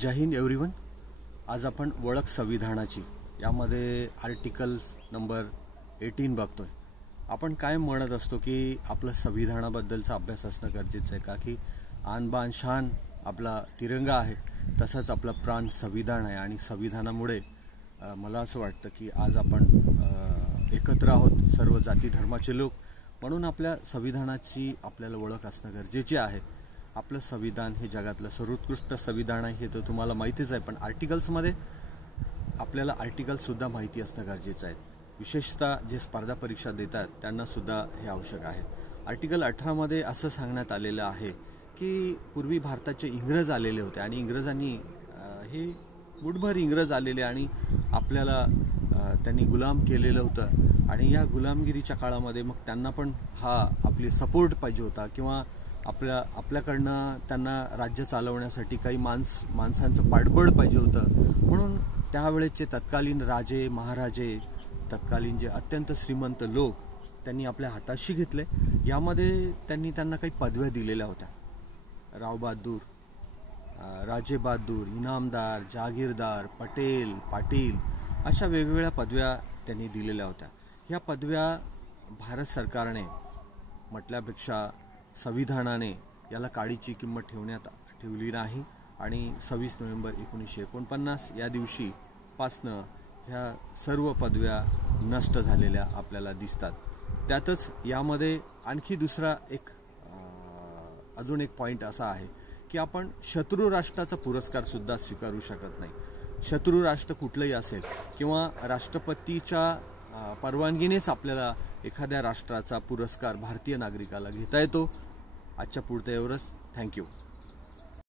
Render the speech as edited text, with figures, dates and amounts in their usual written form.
जय Hind everyone. आज आपण ओळख संविधानाची यामध्ये आर्टिकल नंबर 18 बघतोय। आपण काय म्हणत असतो की आपलं संविधानाबद्दलचा अभ्यास असणं गरजेचं आहे का, की आन बान शान आपला तिरंगा आहे तसंच आपला प्राण संविधान आहे। आणि संविधानामुळे मला असं वाटतं की आज आपण एकत्र आहोत, सर्व जाती धर्माचे लोक, म्हणून आपल्या संविधानाची आपल्याला ओळख असणं गरजेचे आहे। आपलं संविधान हे जगातलं सर्वोत्कृष्ट संविधान आहे हे तर तुम्हाला माहितीच आहे, पण आर्टिकल्समध्ये आपल्याला आर्टिकल सुद्धा माहिती असणं गरजेचं आहे। विशेषतः जे स्पर्धा परीक्षा देतात त्यांना सुद्धा हे आवश्यक आहे। आर्टिकल 18 मध्ये असं सांगण्यात आलेलं आहे की पूर्वी भारताचे इंग्रज आलेले होते आणि इंग्रजांनी हे गुटभर इंग्रज आलेले आणि आपल्याला त्यांनी गुलाम केलेलं होतं आणि या गुलामगिरीच्या काळामध्ये मग त्यांना पण हा आपली सपोर्ट पाहिजे होता किंवा आपल्याकडनं त्यांना राज्य चालवण्यासाठी काही माणसांचं पाठबळ पाहिजे होतं। म्हणून त्यावेळेचे तत्कालीन राजे महाराजे, तत्कालीन जे अत्यंत श्रीमंत लोक त्यांनी आपल्या हाताशी घेतले। यामध्ये त्यांनी त्यांना काही पदव्या दिलेल्या होत्या, राव बहादूर, राजे बहादूर, इनामदार, जागीरदार, पटेल, पाटील, अशा वेगवेगळ्या पदव्या त्यांनी दिलेल्या होत्या। ह्या पदव्या भारत सरकारने म्हटल्यापेक्षा संविधानाने याला काडीची किंमत ठेवली नाही आणि 26 नोव्हेंबर 1949 या दिवशी पासनं ह्या सर्व पदव्या नष्ट झालेल्या आपल्याला दिसतात। त्यातच यामध्ये आणखी दुसरा अजून एक पॉइंट असा आहे की आपण शत्रू राष्ट्राचा पुरस्कार सुद्धा स्वीकारू शकत नाही। शत्रू राष्ट्र कुठलंही असेल किंवा राष्ट्रपतीच्या परवानगीनेच आपल्याला एखाद्या राष्ट्राचा पुरस्कार भारतीय नागरिकाला घेता येतो। आजच्या पुरतं एवढंच। थँक्यू।